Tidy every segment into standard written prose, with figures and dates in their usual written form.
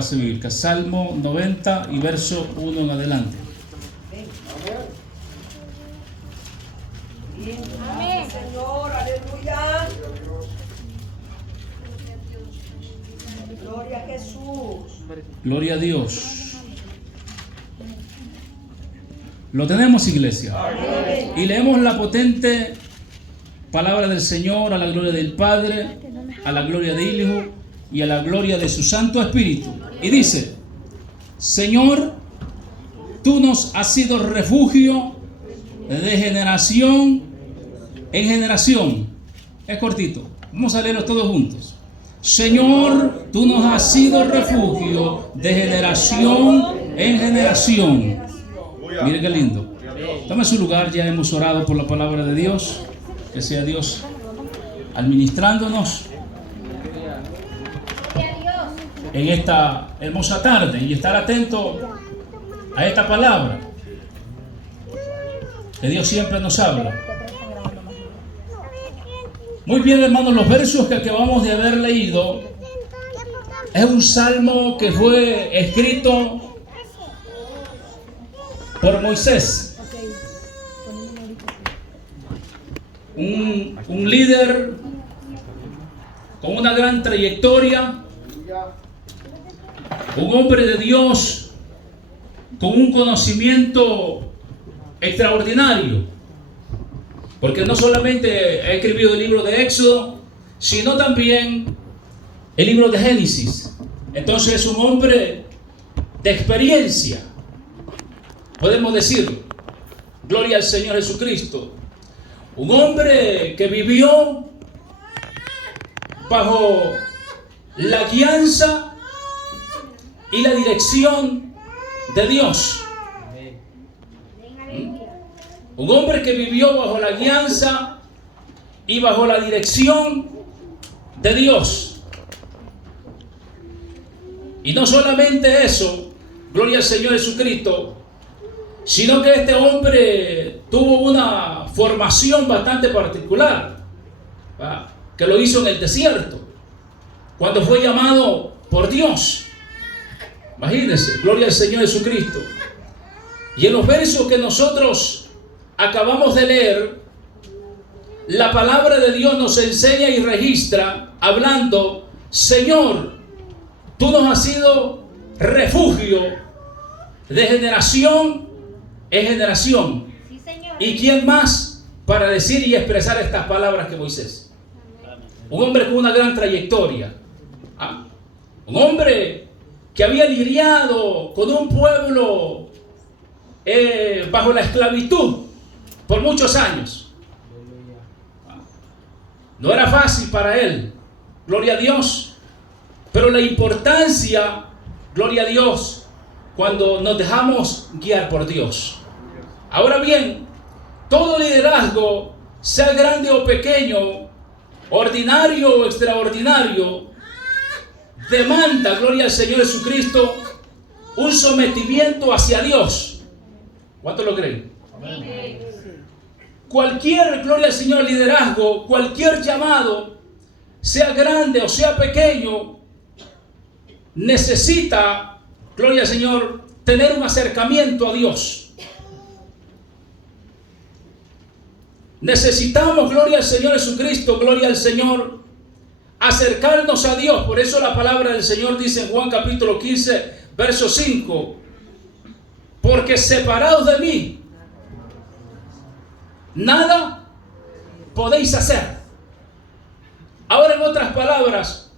Bíblica, Salmo 90 y verso 1 en adelante. Amén, Señor, aleluya. Gloria a Jesús. Gloria a Dios. Lo tenemos, iglesia. Amén. Y leemos la potente palabra del Señor a la gloria del Padre, a la gloria del Hijo y a la gloria de su Santo Espíritu. Y dice: Señor, tú nos has sido refugio de generación en generación. Es cortito. Vamos a leerlo todos juntos. Señor, tú nos has sido refugio de generación en generación. Mire qué lindo. Tome su lugar, ya hemos orado por la palabra de Dios. Que sea Dios administrándonos en esta hermosa tarde y estar atento a esta palabra que Dios siempre nos habla. Muy bien, hermanos, los versos que acabamos de haber leído es un salmo que fue escrito por Moisés, un líder con una gran trayectoria, un hombre de Dios con un conocimiento extraordinario, porque no solamente ha escrito el libro de Éxodo, sino también el libro de Génesis. Entonces es un hombre de experiencia, podemos decir. Gloria al Señor Jesucristo. Un hombre que vivió bajo la guianza y la dirección de Dios. Un hombre que vivió bajo la guianza y bajo la dirección de Dios. Y no solamente eso, gloria al Señor Jesucristo, sino que este hombre tuvo una formación bastante particular, ¿verdad? Que lo hizo en el desierto, cuando fue llamado por Dios. Imagínense, gloria al Señor Jesucristo. Y en los versos que nosotros acabamos de leer, la palabra de Dios nos enseña y registra hablando: Señor, tú nos has sido refugio de generación en generación. Sí, Señor. ¿Y quién más para decir y expresar estas palabras que Moisés? Un hombre con una gran trayectoria. ¿Ah? Un hombre que había lidiado con un pueblo bajo la esclavitud por muchos años. No era fácil para él, gloria a Dios, pero la importancia, gloria a Dios, cuando nos dejamos guiar por Dios. Ahora bien, todo liderazgo, sea grande o pequeño, ordinario o extraordinario, demanda, gloria al Señor Jesucristo, un sometimiento hacia Dios. ¿Cuántos lo creen? Amén. Cualquier, gloria al Señor, liderazgo, cualquier llamado, sea grande o sea pequeño, necesita, gloria al Señor, tener un acercamiento a Dios. Necesitamos, gloria al Señor Jesucristo, gloria al Señor, acercarnos a Dios. Por eso la palabra del Señor dice en Juan capítulo 15, verso 5: porque separados de mí, nada podéis hacer. Ahora, en otras palabras,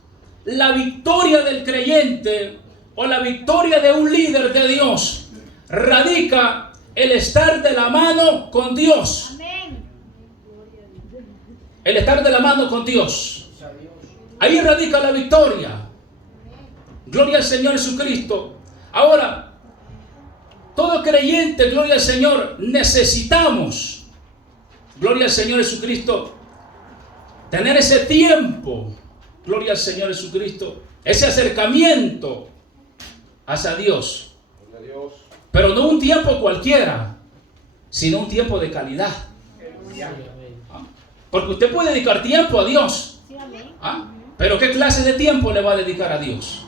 la victoria del creyente o la victoria de un líder de Dios radica el estar de la mano con Dios. Amén. El estar de la mano con Dios. Ahí radica la victoria. Gloria al Señor Jesucristo. Ahora, todo creyente, gloria al Señor, necesitamos, gloria al Señor Jesucristo, tener ese tiempo, gloria al Señor Jesucristo, ese acercamiento hacia Dios. Pero no un tiempo cualquiera, sino un tiempo de calidad. Porque usted puede dedicar tiempo a Dios. Sí, amén. ¿Ah? Pero ¿qué clase de tiempo le va a dedicar a Dios?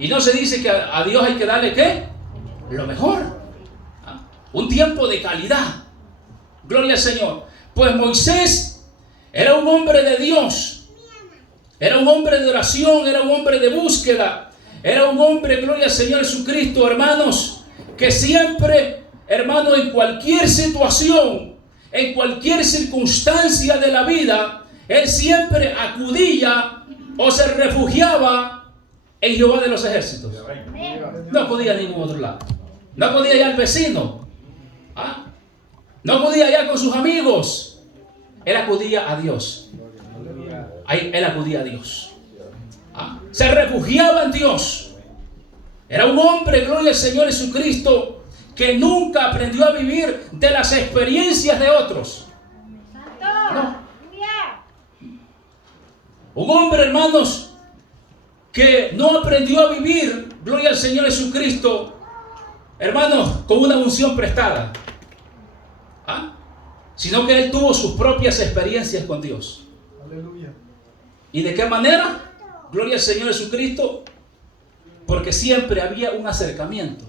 Y no se dice que a Dios hay que darle ¿qué? Lo mejor. ¿Ah? Un tiempo de calidad. Gloria al Señor. Pues Moisés era un hombre de Dios. Era un hombre de oración, era un hombre de búsqueda. Era un hombre, gloria al Señor Jesucristo, hermanos, que siempre, hermanos, en cualquier situación, en cualquier circunstancia de la vida, él siempre acudía o se refugiaba en Jehová de los ejércitos. No acudía a ningún otro lado. No acudía ya al vecino. ¿Ah? No acudía ya con sus amigos. Él acudía a Dios. Él acudía a Dios. ¿Ah? Se refugiaba en Dios. Era un hombre, gloria al Señor Jesucristo, que nunca aprendió a vivir de las experiencias de otros. No. Un hombre, hermanos, que no aprendió a vivir, gloria al Señor Jesucristo, hermanos, con una unción prestada. ¿Ah? Sino que él tuvo sus propias experiencias con Dios. Aleluya. ¿Y de qué manera? Gloria al Señor Jesucristo, porque siempre había un acercamiento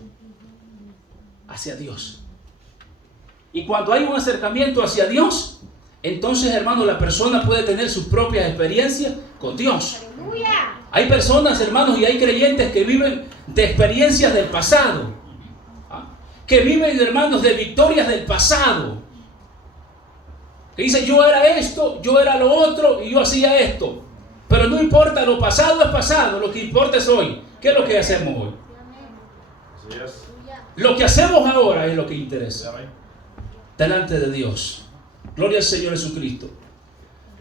hacia Dios. Y cuando hay un acercamiento hacia Dios, entonces, hermanos, la persona puede tener sus propias experiencias con Dios. Aleluya. Hay personas, hermanos, y hay creyentes que viven de experiencias del pasado. ¿Ah? Que viven, hermanos, de victorias del pasado. Que dicen, yo era esto, yo era lo otro y yo hacía esto. Pero no importa, lo pasado es pasado, lo que importa es hoy. ¿Qué es lo que hacemos hoy? Lo que hacemos ahora es lo que interesa delante de Dios. Gloria al Señor Jesucristo.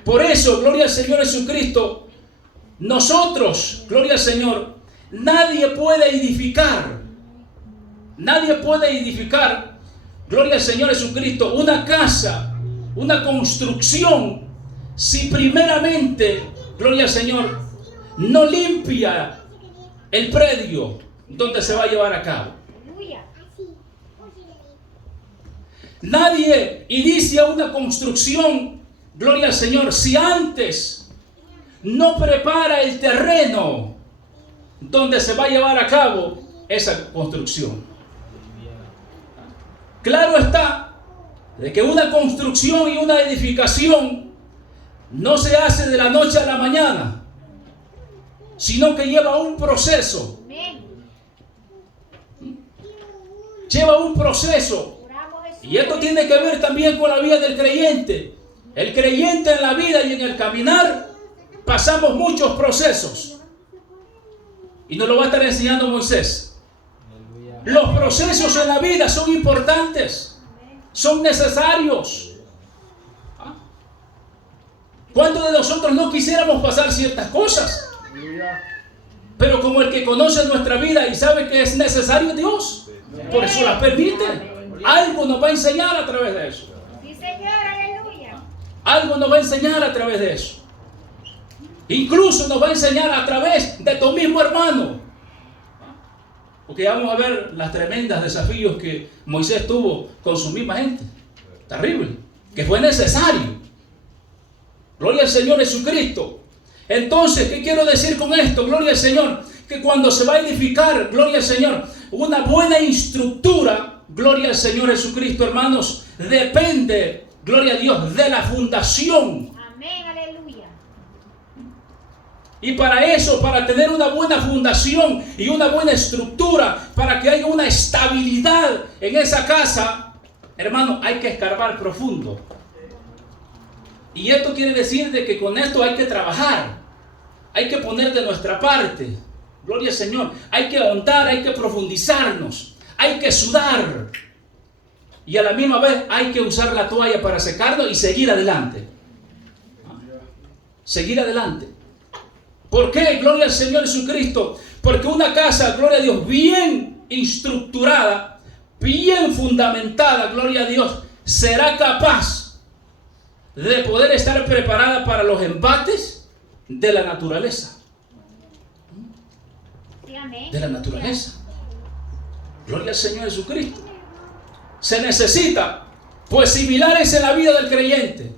Por eso, gloria al Señor Jesucristo, nosotros, gloria al Señor, nadie puede edificar, gloria al Señor Jesucristo, una casa, una construcción, si primeramente, gloria al Señor, no limpia el predio donde se va a llevar a cabo. Aleluya. Nadie inicia una construcción, gloria al Señor, si antes no prepara el terreno donde se va a llevar a cabo esa construcción. Claro está de que una construcción y una edificación no se hace de la noche a la mañana, sino que lleva un proceso. Amén. Lleva un proceso. Oramos, Jesús. Y esto tiene que ver también con la vida del creyente. El creyente en la vida y en el caminar pasamos muchos procesos. Y nos lo va a estar enseñando Moisés. Los procesos en la vida son importantes, son necesarios. ¿Ah? ¿Cuántos de nosotros no quisiéramos pasar ciertas cosas? Pero como el que conoce nuestra vida y sabe que es necesario Dios, por eso las permite. Algo nos va a enseñar a través de eso. Sí, Señor, aleluya. Algo nos va a enseñar a través de eso. Incluso nos va a enseñar a través de tu mismo hermano. Porque ya vamos a ver los tremendos desafíos que Moisés tuvo con su misma gente. Terrible. Que fue necesario. Gloria al Señor Jesucristo. Entonces, ¿qué quiero decir con esto? Gloria al Señor. Que cuando se va a edificar, gloria al Señor, una buena estructura, gloria al Señor Jesucristo, hermanos, depende, gloria a Dios, de la fundación. Amén, aleluya. Y para eso, para tener una buena fundación y una buena estructura, para que haya una estabilidad en esa casa, hermano, hay que escarbar profundo. Y esto quiere decir de que con esto hay que trabajar, hay que poner de nuestra parte. Gloria al Señor. Hay que ahondar, hay que profundizarnos, hay que sudar. Y a la misma vez hay que usar la toalla para secarnos y seguir adelante. Seguir adelante. ¿Por qué? Gloria al Señor Jesucristo. Porque una casa, gloria a Dios, bien estructurada, bien fundamentada, gloria a Dios, será capaz de poder estar preparada para los embates de la naturaleza. Sí, amén. De la naturaleza. Gloria al Señor Jesucristo. Se necesita, pues, similares en la vida del creyente.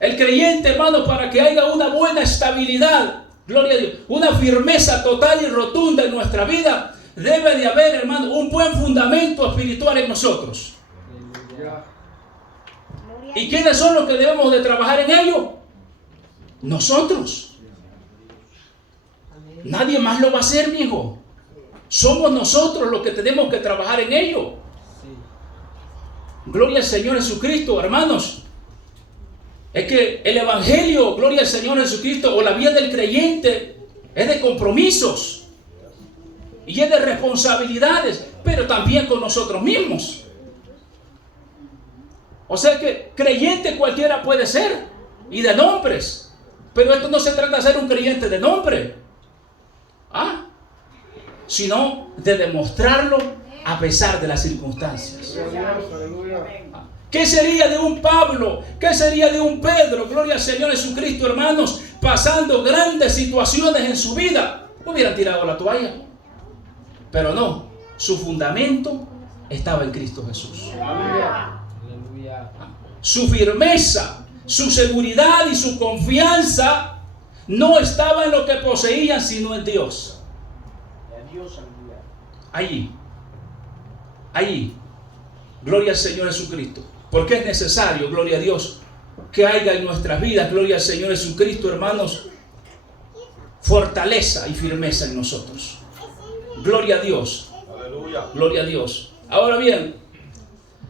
El creyente, hermano, para que haya una buena estabilidad Gloria a Dios. Una firmeza total y rotunda en nuestra vida. Debe de haber, hermano, un buen fundamento espiritual en nosotros. ¿Y quiénes son los que debemos de trabajar en ello? Nosotros. Nadie más lo va a hacer, mi hijo. Somos nosotros los que tenemos que trabajar en ello. Gloria al Señor Jesucristo, hermanos. Es que el Evangelio, gloria al Señor Jesucristo, o la vida del creyente, es de compromisos y es de responsabilidades, pero también con nosotros mismos. O sea que creyente cualquiera puede ser, y de nombres, pero esto no se trata de ser un creyente de nombre, sino de demostrarlo a pesar de las circunstancias. ¿Qué sería de un Pablo? ¿Qué sería de un Pedro? Gloria al Señor Jesucristo, hermanos, pasando grandes situaciones en su vida. No hubieran tirado la toalla. Pero no, su fundamento estaba en Cristo Jesús. Su firmeza, su seguridad y su confianza no estaba en lo que poseían, sino en Dios. Allí, gloria al Señor Jesucristo. Porque es necesario, gloria a Dios, que haya en nuestras vidas, gloria al Señor Jesucristo, hermanos, fortaleza y firmeza en nosotros. Gloria a Dios. Aleluya. Gloria a Dios. Ahora bien,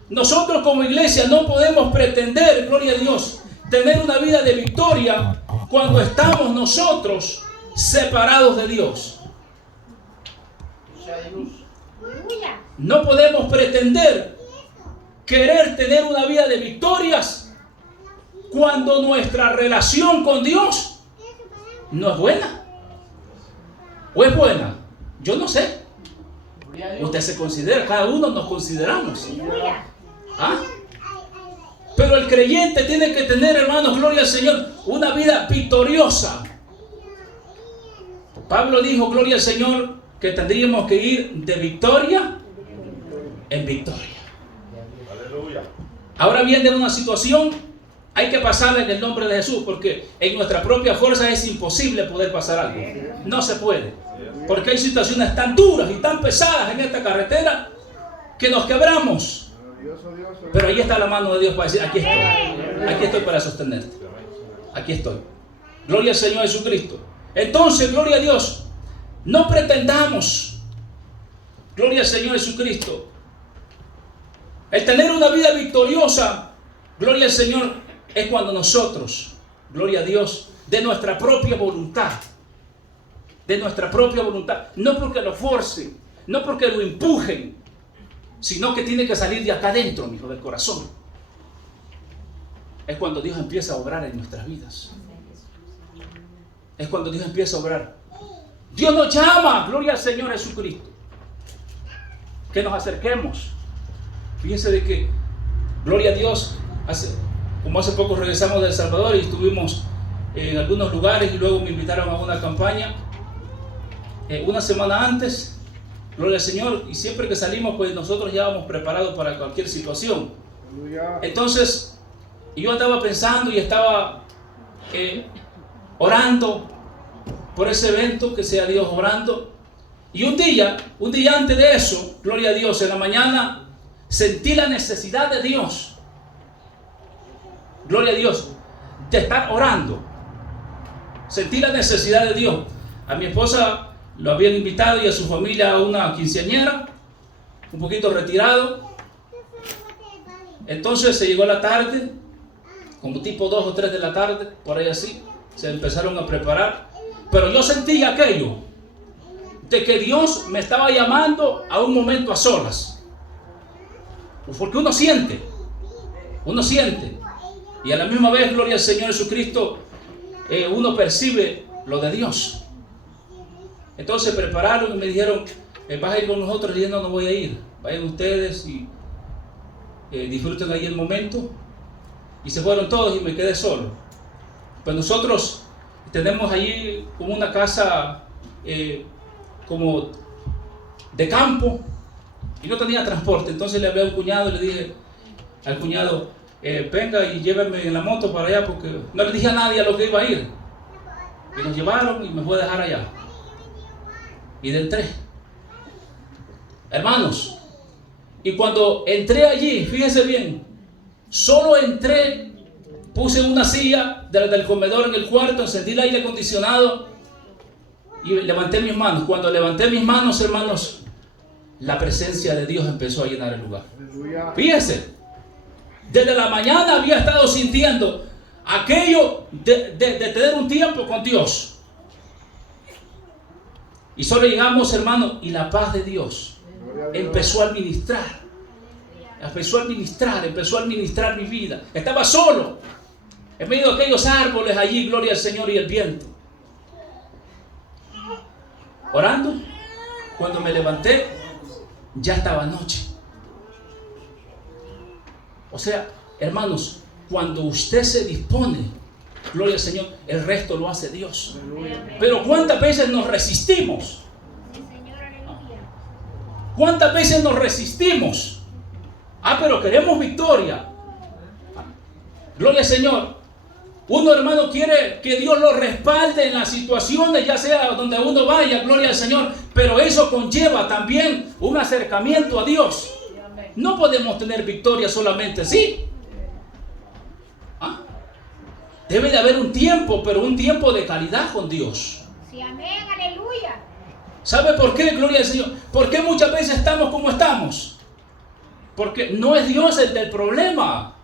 nosotros como iglesia no podemos pretender, gloria a Dios, tener una vida de victoria cuando estamos nosotros separados de Dios. No podemos pretender querer tener una vida de victorias cuando nuestra relación con Dios no es buena. ¿O es buena? Yo no sé. Usted se considera, cada uno nos consideramos. Pero el creyente tiene que tener, hermanos, gloria al Señor, una vida victoriosa. Pablo dijo, gloria al Señor, que tendríamos que ir de victoria en victoria. Ahora bien, de una situación hay que pasarla en el nombre de Jesús, porque en nuestra propia fuerza es imposible poder pasar algo. No se puede, porque hay situaciones tan duras y tan pesadas en esta carretera que nos quebramos. Pero ahí está la mano de Dios para decir, aquí estoy para sostenerte. Aquí estoy. Gloria al Señor Jesucristo. Entonces, gloria a Dios, no pretendamos, gloria al Señor Jesucristo, el tener una vida victoriosa, gloria al Señor, es cuando nosotros, gloria a Dios, de nuestra propia voluntad, no porque lo forcen, no porque lo empujen, sino que tiene que salir de acá adentro, mi hijo, del corazón. Es cuando Dios empieza a obrar en nuestras vidas. Es cuando Dios empieza a obrar. Dios nos llama, gloria al Señor Jesucristo, que nos acerquemos. Fíjense de que, gloria a Dios, hace poco regresamos de El Salvador y estuvimos en algunos lugares y luego me invitaron a una campaña una semana antes, gloria al Señor, y siempre que salimos pues nosotros ya vamos preparados para cualquier situación. Entonces yo andaba pensando y estaba orando por ese evento, que sea Dios obrando, y un día antes de eso, gloria a Dios, en la mañana sentí la necesidad de Dios, gloria a Dios, de estar orando. Sentí la necesidad de Dios. A mi esposa lo habían invitado y a su familia a una quinceañera, un poquito retirado. Entonces se llegó la tarde, como tipo 2 o 3 de la tarde, por ahí así, se empezaron a preparar. Pero yo sentí aquello, de que Dios me estaba llamando a un momento a solas. Porque uno siente, y a la misma vez, gloria al Señor Jesucristo, uno percibe lo de Dios. Entonces se prepararon y me dijeron, ¿vas a ir con nosotros? Y yo no voy a ir, vayan ustedes y disfruten ahí el momento. Y se fueron todos y me quedé solo. Pues nosotros tenemos allí como una casa como de campo, y no tenía transporte. Entonces le hablé a un cuñado y le dije al cuñado, venga y lléveme en la moto para allá, porque no le dije a nadie a lo que iba a ir. Y nos llevaron y me fue a dejar allá. Y entré. Hermanos, y cuando entré allí, fíjense bien, solo entré, puse una silla del comedor en el cuarto, encendí el aire acondicionado y levanté mis manos. Cuando levanté mis manos, hermanos, la presencia de Dios empezó a llenar el lugar. Fíjense, desde la mañana había estado sintiendo aquello de tener un tiempo con Dios. Y solo llegamos, hermanos, y la paz de Dios empezó a administrar. Empezó a administrar mi vida. Estaba solo, en medio de aquellos árboles allí, gloria al Señor, y el viento. Orando, cuando me levanté, ya estaba noche. O sea, hermanos, cuando usted se dispone, gloria al Señor, el resto lo hace Dios. Pero ¿cuántas veces nos resistimos? ¿Cuántas veces nos resistimos? Pero queremos victoria. Gloria al Señor. Uno, hermano, quiere que Dios lo respalde en las situaciones, ya sea donde uno vaya, gloria al Señor. Pero eso conlleva también un acercamiento a Dios. No podemos tener victoria solamente así. Debe de haber un tiempo, pero un tiempo de calidad con Dios. Sí, amén, aleluya. ¿Sabe por qué? Gloria al Señor. ¿Por qué muchas veces estamos como estamos? Porque no es Dios el del problema.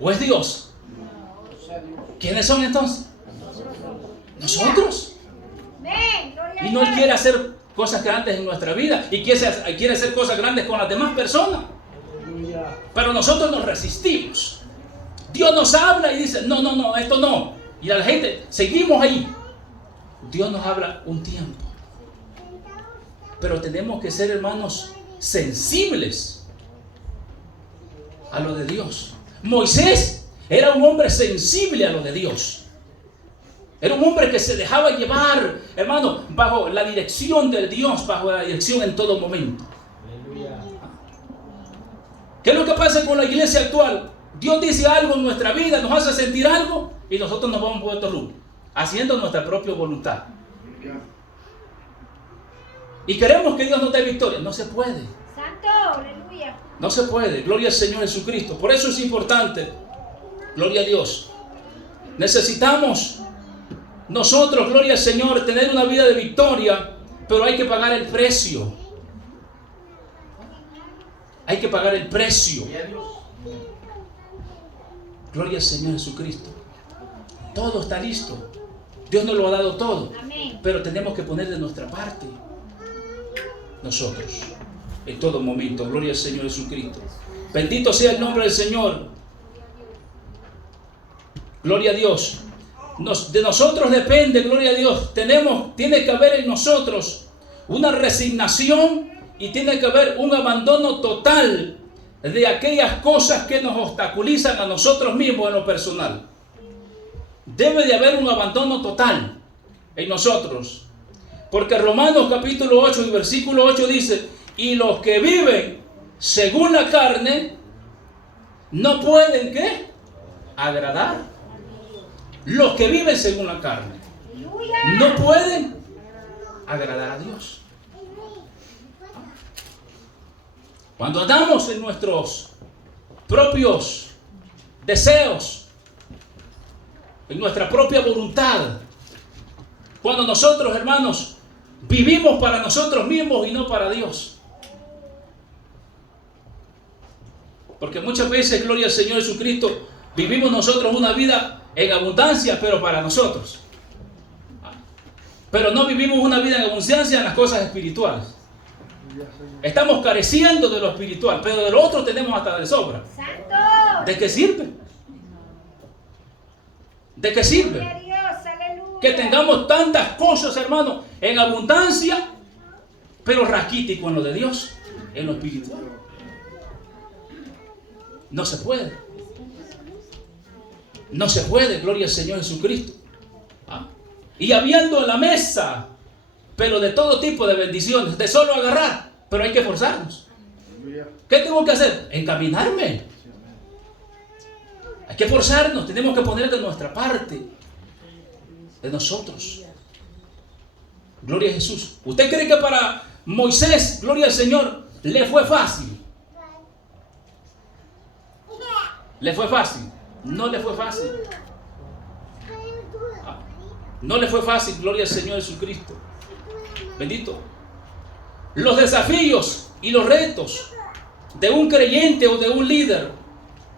¿O es Dios? ¿Quiénes son entonces? Nosotros. Amén, gloria a Y no Él Dios. quiere hacer cosas grandes en nuestra vida. Y quiere hacer cosas grandes con las demás personas. Pero nosotros nos resistimos. Dios nos habla y dice, no, esto no. Y a la gente, seguimos ahí. Dios nos habla un tiempo. Pero tenemos que ser, hermanos, sensibles a lo de Dios. Moisés era un hombre sensible a lo de Dios. Era un hombre que se dejaba llevar, hermano, bajo la dirección de Dios, bajo la dirección en todo momento. ¿Qué es lo que pasa con la iglesia actual? Dios dice algo en nuestra vida, nos hace sentir algo y nosotros nos vamos por otro rumbo, haciendo nuestra propia voluntad. Y queremos que Dios nos dé victoria. No se puede. Santo, aleluya. No se puede. Gloria al Señor Jesucristo. Por eso es importante. Gloria a Dios. Necesitamos nosotros, gloria al Señor, tener una vida de victoria, pero hay que pagar el precio. Hay que pagar el precio. Gloria al Señor Jesucristo. Todo está listo. Dios nos lo ha dado todo. Amén. Pero tenemos que poner de nuestra parte. Nosotros. En todo momento. Gloria al Señor Jesucristo. Bendito sea el nombre del Señor. Gloria a Dios. De nosotros depende, gloria a Dios. Tiene que haber en nosotros una resignación y tiene que haber un abandono total de aquellas cosas que nos obstaculizan a nosotros mismos en lo personal. Debe de haber un abandono total en nosotros. Porque Romanos capítulo 8 y versículo 8 dice, y los que viven según la carne no pueden, ¿qué? Agradar. Los que viven según la carne no pueden agradar a Dios. Cuando andamos en nuestros propios deseos, en nuestra propia voluntad, cuando nosotros, hermanos, vivimos para nosotros mismos y no para Dios. Porque muchas veces, gloria al Señor Jesucristo, vivimos nosotros una vida en abundancia, pero para nosotros. Pero no vivimos una vida en abundancia en las cosas espirituales. Estamos careciendo de lo espiritual, pero de lo otro tenemos hasta de sobra. Santo. ¿De qué sirve? ¿De qué sirve? Gloria a Dios, aleluya. Que tengamos tantas cosas, hermano, en abundancia, pero raquítico en lo de Dios, en lo espiritual. No se puede. No se puede, gloria al Señor Jesucristo. Y habiendo en la mesa, pero de todo tipo de bendiciones, de solo agarrar, pero hay que forzarnos. ¿Qué tengo que hacer? Encaminarme. Hay que forzarnos, tenemos que poner de nuestra parte. de nosotros. Gloria a Jesús. ¿Usted cree que para Moisés, gloria al Señor, le fue fácil? ¿Le fue fácil? No le fue fácil. No le fue fácil, gloria al Señor Jesucristo. Bendito. Los desafíos y los retos de un creyente o de un líder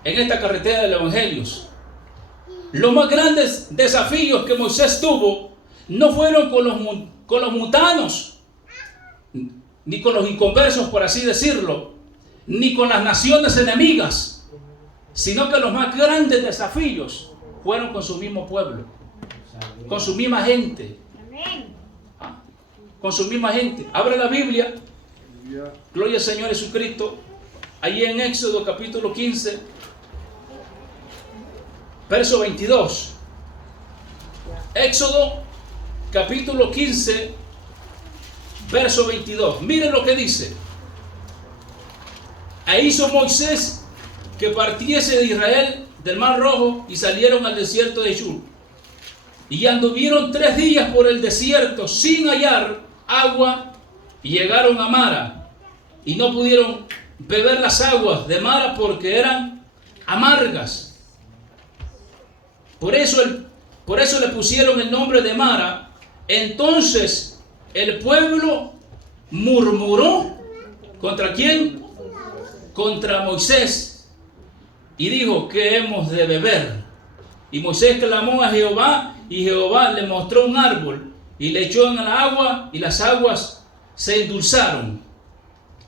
en esta carretera del Evangelio. Los más grandes desafíos que Moisés tuvo no fueron con los mundanos, ni con los inconversos, por así decirlo, ni con las naciones enemigas, sino que los más grandes desafíos fueron con su mismo pueblo, con su misma gente. Con su misma gente. Abre la Biblia, gloria al Señor Jesucristo, ahí en Éxodo capítulo 15, verso 22. Éxodo capítulo 15, verso 22. Miren lo que dice. E hizo Moisés que partiese de Israel del Mar Rojo y salieron al desierto de Shur. Y anduvieron 3 días por el desierto sin hallar agua y llegaron a Mara. Y no pudieron beber las aguas de Mara porque eran amargas. Por eso le pusieron el nombre de Mara. Entonces el pueblo murmuró. ¿Contra quién? Contra Moisés. Y dijo: ¿qué hemos de beber? Y Moisés clamó a Jehová, y Jehová le mostró un árbol, y le echó en el agua, y las aguas se endulzaron.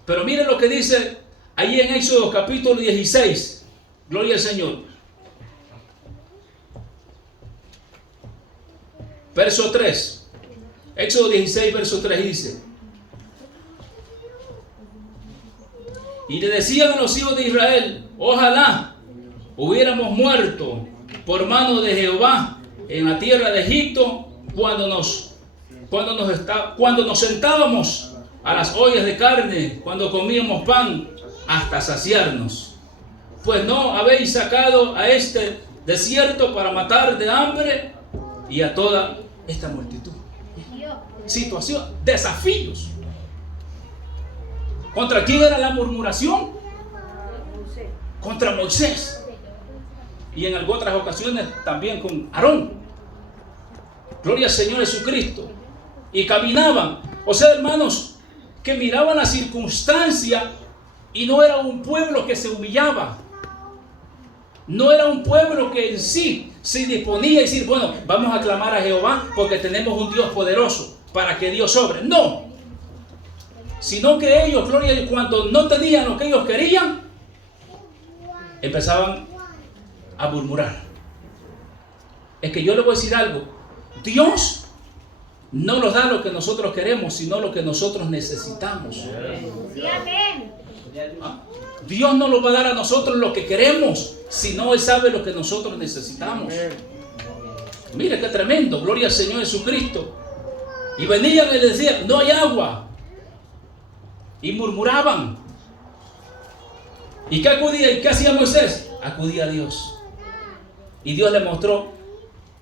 Pero miren lo que dice ahí en Éxodo capítulo 16. Gloria al Señor. Verso 3. Éxodo 16, verso 3 dice: y le decían a los hijos de Israel: ojalá hubiéramos muerto por mano de Jehová en la tierra de Egipto, cuando nos sentábamos a las ollas de carne, cuando comíamos pan hasta saciarnos. Pues no habéis sacado a este desierto para matar de hambre y a toda esta multitud. Situación, desafíos. ¿Contra quién era la murmuración? Contra Moisés. Y en otras ocasiones también con Aarón. Gloria al Señor Jesucristo. Y caminaban. O sea, hermanos, que miraban la circunstancia y no era un pueblo que se humillaba. No era un pueblo que en sí se disponía a decir: bueno, vamos a clamar a Jehová porque tenemos un Dios poderoso para que Dios sobre. No. Sino que ellos, gloria a Dios, cuando no tenían lo que ellos querían, empezaban a murmurar. Es que yo le voy a decir algo: Dios no nos da lo que nosotros queremos, sino lo que nosotros necesitamos. Sí, amén. Dios no nos va a dar a nosotros lo que queremos, sino Él sabe lo que nosotros necesitamos. Mire qué tremendo, gloria al Señor Jesucristo. Y venían y le decían: no hay agua. Y murmuraban. ¿Y qué acudía? ¿Y qué hacía Moisés? Acudía a Dios. Y Dios le mostró: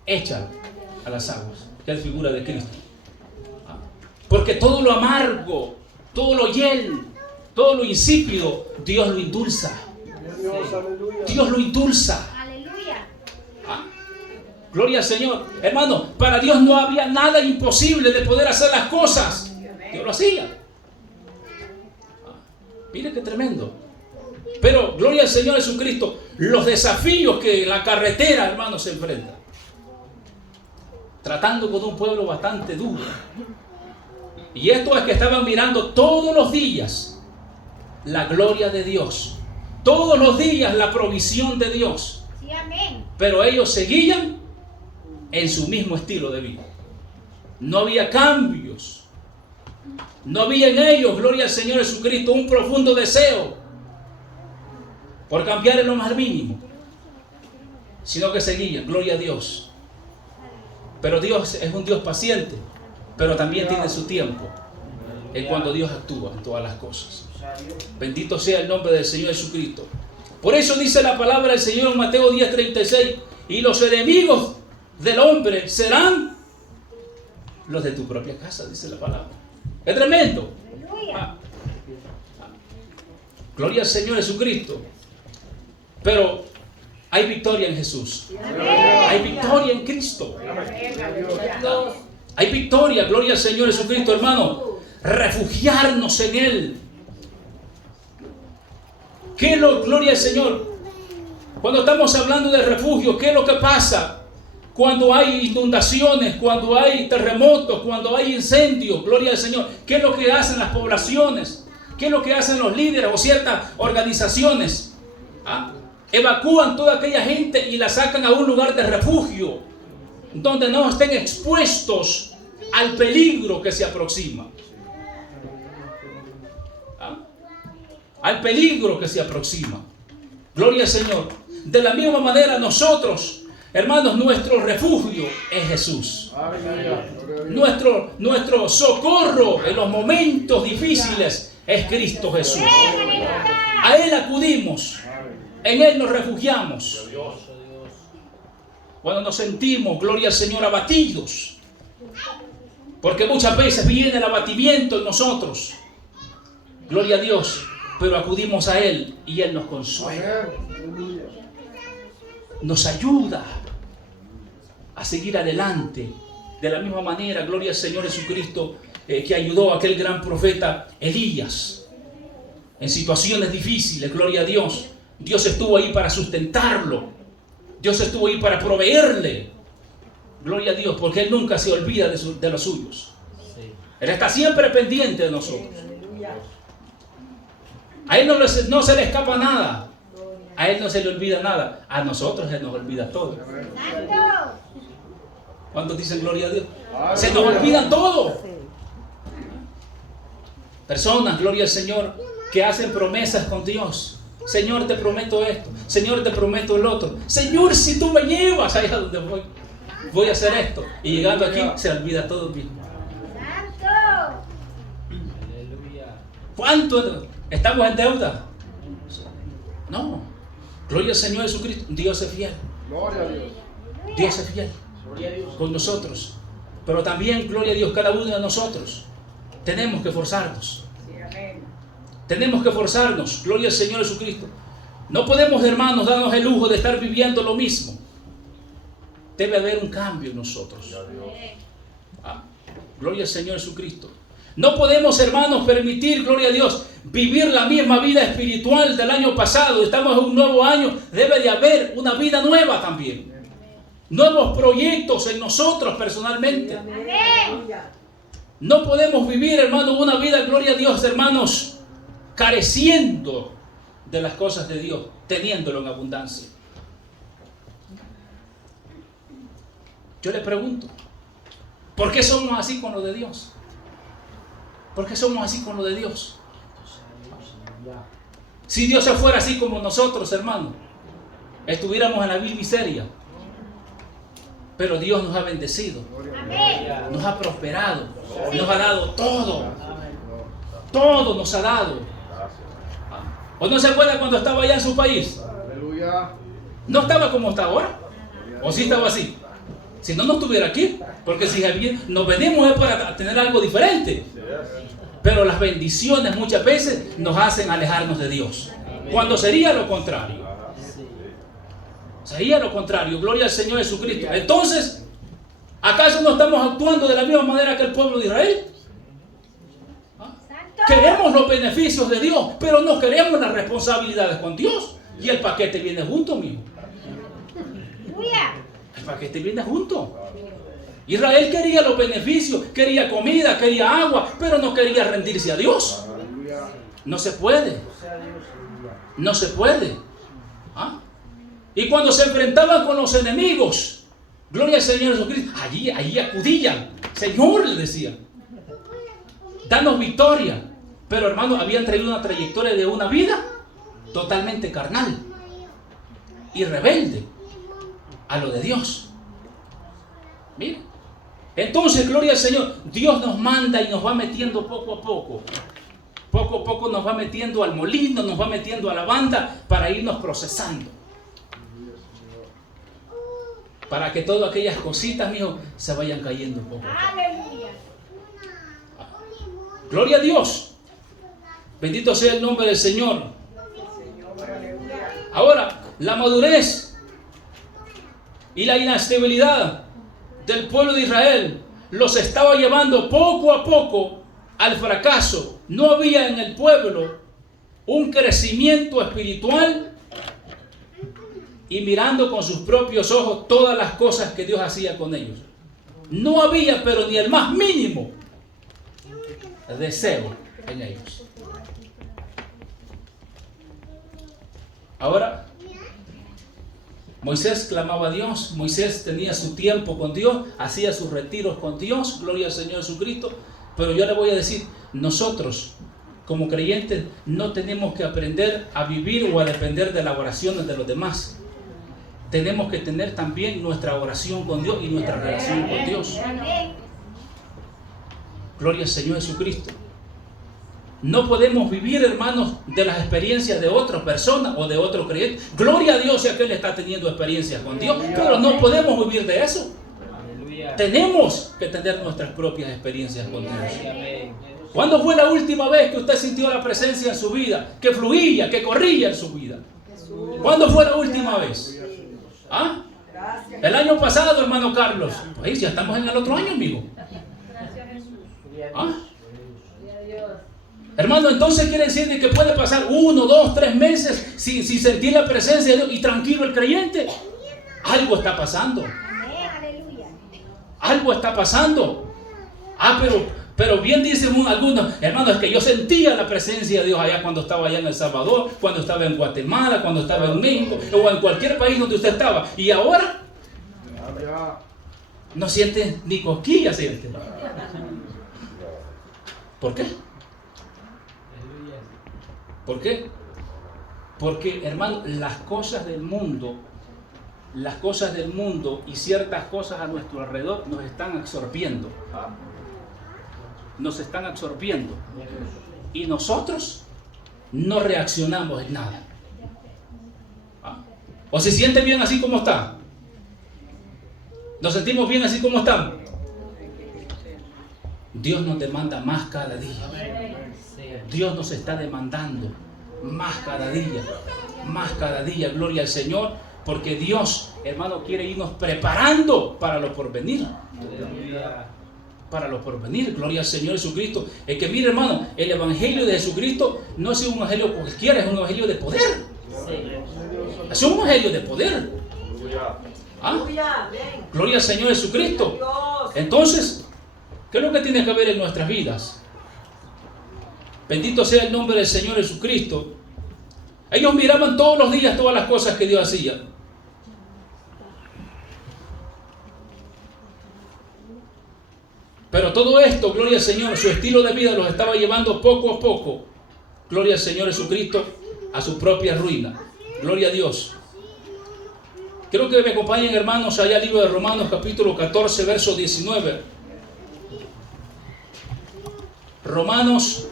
échalo a las aguas, que es figura de Cristo. Porque todo lo amargo, todo lo hiel, todo lo insípido, Dios lo endulza. Dios lo endulza. Aleluya. Gloria al Señor. Hermano, para Dios no había nada imposible de poder hacer las cosas. Dios lo hacía. Mire qué tremendo. Pero gloria al Señor Jesucristo, los desafíos que la carretera, hermano, se enfrenta, tratando con un pueblo bastante duro. Y esto es que estaban mirando todos los días la gloria de Dios, todos los días la provisión de Dios. Sí, amén. Pero ellos seguían en su mismo estilo de vida. No había cambios. No había en ellos, gloria al Señor Jesucristo, un profundo deseo por cambiar en lo más mínimo, sino que seguían, gloria a Dios. Pero Dios es un Dios paciente, pero también tiene su tiempo en cuando Dios actúa en todas las cosas. Bendito sea el nombre del Señor Jesucristo. Por eso dice la palabra del Señor en Mateo 10:36: y los enemigos del hombre serán Los de tu propia casa, dice la palabra. Es tremendo. Aleluya. Gloria al Señor Jesucristo. Pero hay victoria en Jesús. Amén. Hay victoria en Cristo. Hay victoria, gloria al Señor Jesucristo, hermano. Refugiarnos en Él. ¿Qué es lo, gloria al Señor? Cuando estamos hablando de refugio, ¿qué es lo que pasa? Cuando hay inundaciones, cuando hay terremotos, cuando hay incendios, gloria al Señor. ¿Qué es lo que hacen las poblaciones? ¿Qué es lo que hacen los líderes o ciertas organizaciones? Evacúan toda aquella gente y la sacan a un lugar de refugio, donde no estén expuestos al peligro que se aproxima. Al peligro que se aproxima. Gloria al Señor. De la misma manera nosotros, hermanos, nuestro refugio es Jesús. Nuestro socorro en los momentos difíciles es Cristo Jesús. A Él acudimos. En Él nos refugiamos. Cuando nos sentimos, gloria al Señor, abatidos. Porque muchas veces viene el abatimiento en nosotros. Gloria a Dios. Pero acudimos a Él y Él nos consuela. Nos ayuda a seguir adelante. De la misma manera, gloria al Señor Jesucristo, que ayudó a aquel gran profeta Elías. En situaciones difíciles, gloria a Dios. Dios estuvo ahí para sustentarlo. Dios estuvo ahí para proveerle. Gloria a Dios, porque Él nunca se olvida de los suyos. Él está siempre pendiente de nosotros. A Él no se le escapa nada. A Él no se le olvida nada. A nosotros se nos olvida todo. Santo. ¿Cuántos dicen gloria a Dios? Se nos olvida todo. Personas, gloria al Señor, que hacen promesas con Dios. Señor, te prometo esto. Señor, te prometo el otro. Señor, si tú me llevas allá donde voy a hacer esto. Y llegando aquí, se olvida todo bien. Santo. ¿Cuánto estamos en deuda? No. Gloria al Señor Jesucristo. Dios es fiel. Gloria a Dios. Dios es fiel con nosotros. Pero también, gloria a Dios, cada uno de nosotros tenemos que esforzarnos. Tenemos que esforzarnos. Gloria al Señor Jesucristo. No podemos, hermanos, darnos el lujo de estar viviendo lo mismo. Debe haber un cambio en nosotros. Gloria al Señor Jesucristo. No podemos, hermanos, permitir, gloria a Dios, vivir la misma vida espiritual del año pasado. Estamos en un nuevo año. Debe de haber una vida nueva también. Nuevos proyectos en nosotros personalmente. Amén. No podemos vivir, hermanos, una vida, gloria a Dios, hermanos, careciendo de las cosas de Dios, teniéndolo en abundancia. Yo le pregunto, ¿por qué somos así con lo de Dios? ¿Por qué somos así con lo de Dios? Si Dios se fuera así como nosotros, hermanos, estuviéramos en la vil miseria. Pero Dios nos ha bendecido. Amén. Nos ha prosperado. Nos ha dado todo. Todo nos ha dado. ¿O no se acuerda cuando estaba allá en su país? Aleluya. No estaba como está ahora. ¿O sí estaba así? Si no, no estuviera aquí. Porque si nos venimos es para tener algo diferente. Pero las bendiciones muchas veces nos hacen alejarnos de Dios. Cuando sería lo contrario. Sería lo contrario. Gloria al Señor Jesucristo. Entonces, ¿acaso no estamos actuando de la misma manera que el pueblo de Israel? Santo. Queremos los beneficios de Dios, pero no queremos las responsabilidades con Dios. Y el paquete viene junto, mijo. Aleluya. El paquete viene junto. Israel quería los beneficios, quería comida, quería agua, pero no quería rendirse a Dios. No se puede. No se puede. Y cuando se enfrentaban con los enemigos, gloria al Señor Jesucristo, allí acudían. Señor, le decían, danos victoria. Pero hermanos, habían traído una trayectoria de una vida totalmente carnal y rebelde a lo de Dios. Miren. Entonces, gloria al Señor, Dios nos manda y nos va metiendo poco a poco. Poco a poco nos va metiendo al molino, nos va metiendo a la banda para irnos procesando. para que todas aquellas cositas, mijo, se vayan cayendo poco. Aleluya. Gloria a Dios. Bendito sea el nombre del Señor. Ahora, la madurez y la inestabilidad del pueblo de Israel los estaba llevando poco a poco al fracaso. No había en el pueblo un crecimiento espiritual y mirando con sus propios ojos todas las cosas que Dios hacía con ellos. No había, pero ni el más mínimo deseo en ellos. Ahora, Moisés clamaba a Dios, Moisés tenía su tiempo con Dios, hacía sus retiros con Dios, gloria al Señor Jesucristo, pero yo le voy a decir, nosotros como creyentes no tenemos que aprender a vivir o a depender de las oraciones de los demás. Tenemos que tener también nuestra oración con Dios y nuestra relación con Dios. Gloria al Señor Jesucristo. No podemos vivir, hermanos, de las experiencias de otras personas o de otro creyente. Gloria a Dios si aquel está teniendo experiencias con Dios, pero no podemos vivir de eso. Tenemos que tener nuestras propias experiencias con Dios. ¿Cuándo fue la última vez que usted sintió la presencia en su vida? Que fluía, que corría en su vida. ¿Cuándo fue la última vez? ¿Ah? El año pasado, hermano Carlos. Pues ya estamos en el otro año, amigo. ¿Ah? Hermano, entonces quiere decir que puede pasar 1, 2, 3 meses sin sentir la presencia de Dios y tranquilo el creyente. Algo está pasando. Algo está pasando. Pero bien dicen algunos, hermanos, es que yo sentía la presencia de Dios allá cuando estaba allá en El Salvador, cuando estaba en Guatemala, cuando estaba en México o en cualquier país donde usted estaba. Y ahora no siente ni cosquillas, siente. ¿Por qué? ¿Por qué? Porque, hermano, las cosas del mundo y ciertas cosas a nuestro alrededor nos están absorbiendo. Nos están absorbiendo. Y nosotros no reaccionamos en nada. ¿O se siente bien así como está? ¿Nos sentimos bien así como estamos? Dios nos demanda más cada día. Dios nos está demandando más cada día, gloria al Señor, porque Dios, hermano, quiere irnos preparando para lo porvenir. Para lo porvenir, gloria al Señor Jesucristo. Es que mire, hermano, el evangelio de Jesucristo no es un evangelio cualquiera, es un evangelio de poder. Es un evangelio de poder. ¿Ah? Gloria al Señor Jesucristo. Entonces, ¿qué es lo que tiene que haber en nuestras vidas? Bendito sea el nombre del Señor Jesucristo. Ellos miraban todos los días todas las cosas que Dios hacía. Pero todo esto, gloria al Señor, su estilo de vida los estaba llevando poco a poco, gloria al Señor Jesucristo, a su propia ruina. Gloria a Dios. Quiero que me acompañen, hermanos, allá al libro de Romanos, capítulo 14, verso 19. Romanos,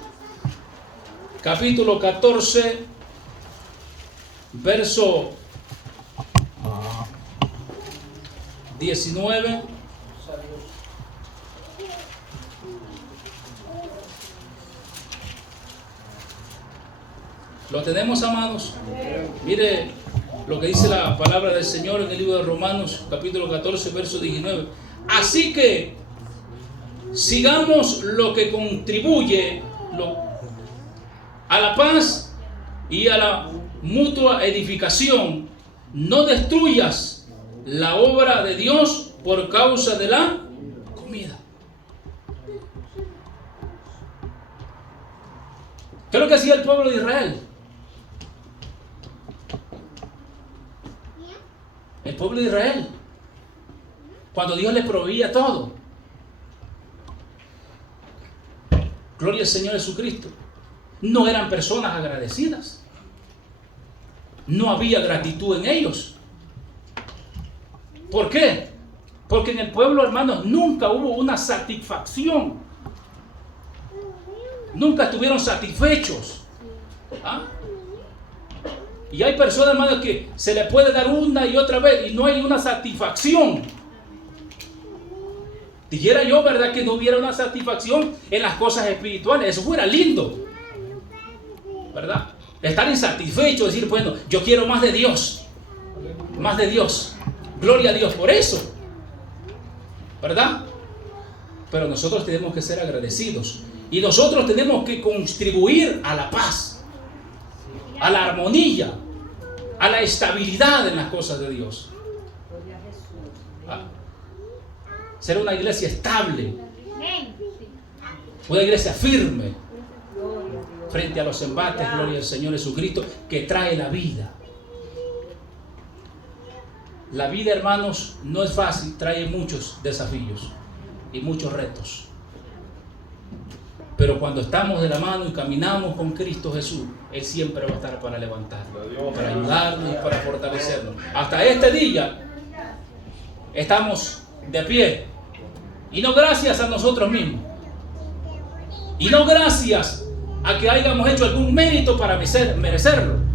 capítulo 14, verso 19. ¿Lo tenemos, amados? Mire lo que dice la palabra del Señor en el libro de Romanos, capítulo 14, verso 19. Así que sigamos lo que contribuye a la paz y a la mutua edificación. No destruyas la obra de Dios por causa de la comida. ¿Qué es lo que hacía el pueblo de Israel? El pueblo de Israel, cuando Dios les proveía todo. Gloria al Señor Jesucristo. No eran personas agradecidas. No había gratitud en ellos. ¿Por qué? Porque en el pueblo, hermanos, nunca hubo una satisfacción. Nunca estuvieron satisfechos. ¿Ah? Y hay personas, hermanos, que se le puede dar una y otra vez y no hay una satisfacción. Dijera yo, ¿verdad?, que no hubiera una satisfacción en las cosas espirituales. Eso fuera lindo, ¿verdad? Estar insatisfecho, decir, bueno, yo quiero más de Dios. Más de Dios. Gloria a Dios por eso, ¿verdad? Pero nosotros tenemos que ser agradecidos. Y nosotros tenemos que contribuir a la paz, a la armonía, a la estabilidad en las cosas de Dios. ¿Ah? Ser una iglesia estable, una iglesia firme frente a los embates, gloria al Señor Jesucristo, que trae la vida. La vida, hermanos, no es fácil, trae muchos desafíos y muchos retos. Pero cuando estamos de la mano y caminamos con Cristo Jesús, Él siempre va a estar para levantarnos, para ayudarnos y para fortalecernos. Hasta este día estamos de pie. Y no gracias a nosotros mismos. Y no gracias a que hayamos hecho algún mérito para merecerlo.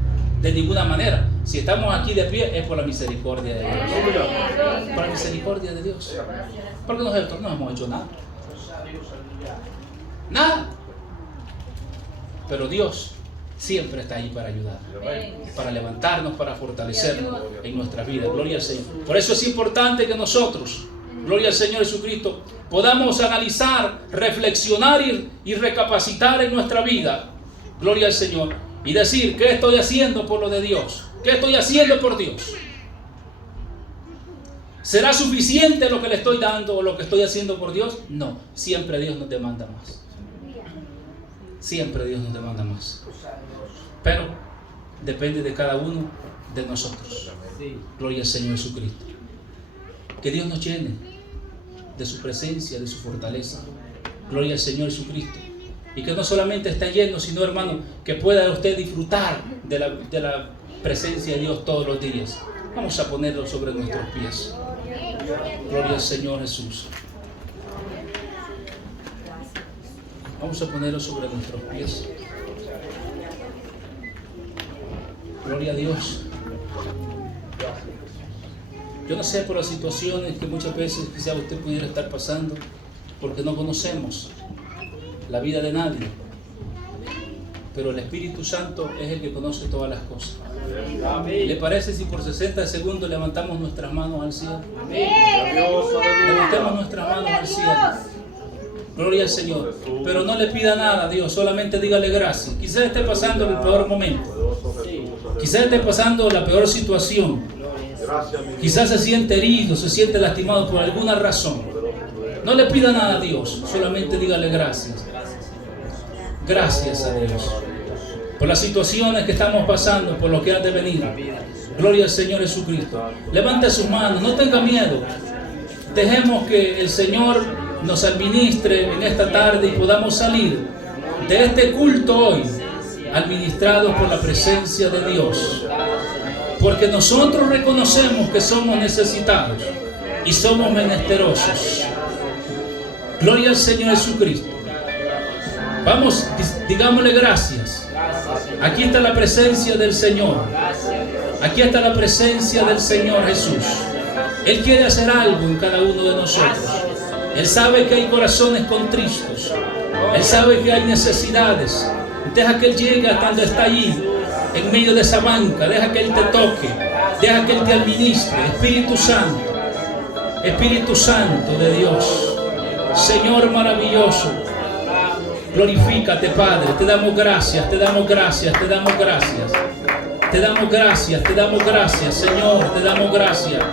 De ninguna manera. Si estamos aquí de pie es por la misericordia de Dios. Por la misericordia de Dios. Porque nosotros no hemos hecho nada. Nada. Pero Dios siempre está ahí para ayudar, para levantarnos, para fortalecernos en nuestras vidas. Gloria al Señor. Por eso es importante que nosotros, gloria al Señor Jesucristo, podamos analizar, reflexionar y recapacitar en nuestra vida. Gloria al Señor. Y decir, ¿qué estoy haciendo por lo de Dios? ¿Qué estoy haciendo por Dios? ¿Será suficiente lo que le estoy dando o lo que estoy haciendo por Dios? No, siempre Dios nos demanda más. Siempre Dios nos demanda más. Pero depende de cada uno de nosotros. Gloria al Señor Jesucristo. Que Dios nos llene de su presencia, de su fortaleza. Gloria al Señor Jesucristo. Y que no solamente esté lleno, sino, hermano, que pueda usted disfrutar de la presencia de Dios todos los días. Vamos a ponerlo sobre nuestros pies. Gloria al Señor Jesús. Vamos a ponerlo sobre nuestros pies. Gloria a Dios. Yo no sé por las situaciones que muchas veces quizá usted pudiera estar pasando, porque no conocemos la vida de nadie. Pero el Espíritu Santo es el que conoce todas las cosas. ¿Le parece si por 60 segundos levantamos nuestras manos al cielo? Levantemos nuestras manos al cielo. Gloria al Señor. Pero no le pida nada a Dios, solamente dígale gracias. Quizás esté pasando el peor momento. Quizás esté pasando la peor situación. Quizás se siente herido, se siente lastimado por alguna razón. No le pida nada a Dios, solamente dígale gracias. Gracias a Dios por las situaciones que estamos pasando, por lo que ha de venir. Gloria al Señor Jesucristo. Levante sus manos, no tenga miedo. Dejemos que el Señor nos administre en esta tarde y podamos salir de este culto hoy administrados por la presencia de Dios. Porque nosotros reconocemos que somos necesitados y somos menesterosos. Gloria al Señor Jesucristo. Vamos, digámosle gracias. Aquí está la presencia del Señor. Aquí está la presencia del Señor Jesús. Él quiere hacer algo en cada uno de nosotros. Él sabe que hay corazones contristos. Él sabe que hay necesidades. Deja que Él llegue hasta donde está allí, en medio de esa banca. Deja que Él te toque. Deja que Él te administre. Espíritu Santo de Dios. Señor maravilloso, glorifícate, Padre. Te damos gracias, te damos gracias, te damos gracias. Te damos gracias, te damos gracias, Señor. Te damos gracias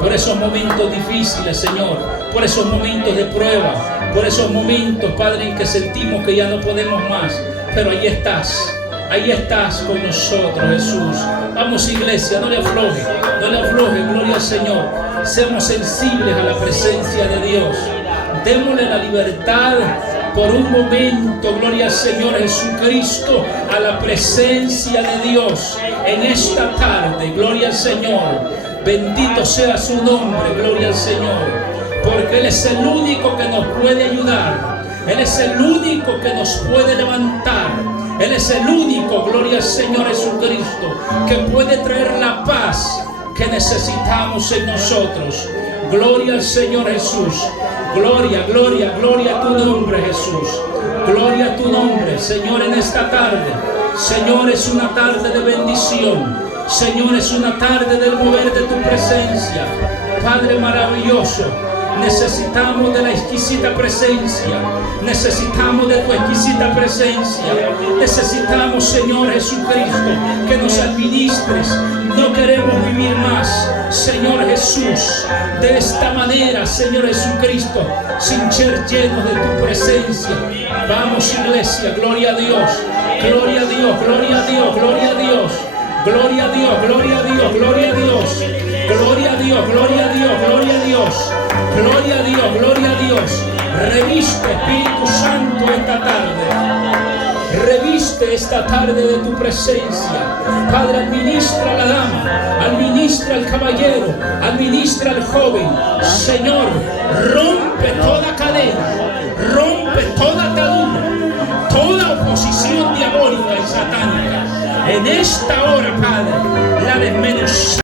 por esos momentos difíciles, Señor. Por esos momentos de prueba. Por esos momentos, Padre, en que sentimos que ya no podemos más. Pero ahí estás con nosotros, Jesús. Vamos, iglesia, no le afloje, gloria al Señor. Seamos sensibles a la presencia de Dios. Démosle la libertad por un momento, gloria al Señor Jesucristo, a la presencia de Dios en esta tarde. Gloria al Señor. Bendito sea su nombre, gloria al Señor. Porque Él es el único que nos puede ayudar. Él es el único que nos puede levantar. Él es es el único, gloria al Señor Jesucristo, que puede traer la paz que necesitamos en nosotros. Gloria al Señor Jesús. Gloria, gloria, gloria a tu nombre, Jesús. Gloria a tu nombre, Señor, en esta tarde. Señor, es una tarde de bendición. Señor, es una tarde del mover de tu presencia. Padre maravilloso, necesitamos de la exquisita presencia. Necesitamos de tu exquisita presencia. Necesitamos, Señor Jesucristo, que nos administres. No queremos vivir más, Señor Jesús, de esta manera, Señor Jesucristo, sin ser llenos de tu presencia. Vamos, iglesia, gloria a Dios, gloria a Dios, gloria a Dios, gloria a Dios, gloria a Dios, gloria a Dios, gloria a Dios, gloria a Dios, gloria a Dios, gloria a Dios, gloria a Dios, gloria a Dios. Reviste, Espíritu Santo, esta tarde. Reviste esta tarde de tu presencia. Padre, administra a la dama, administra al caballero, administra al joven. Señor, rompe toda cadena, rompe toda atadura, toda oposición diabólica y satánica. En esta hora, Padre,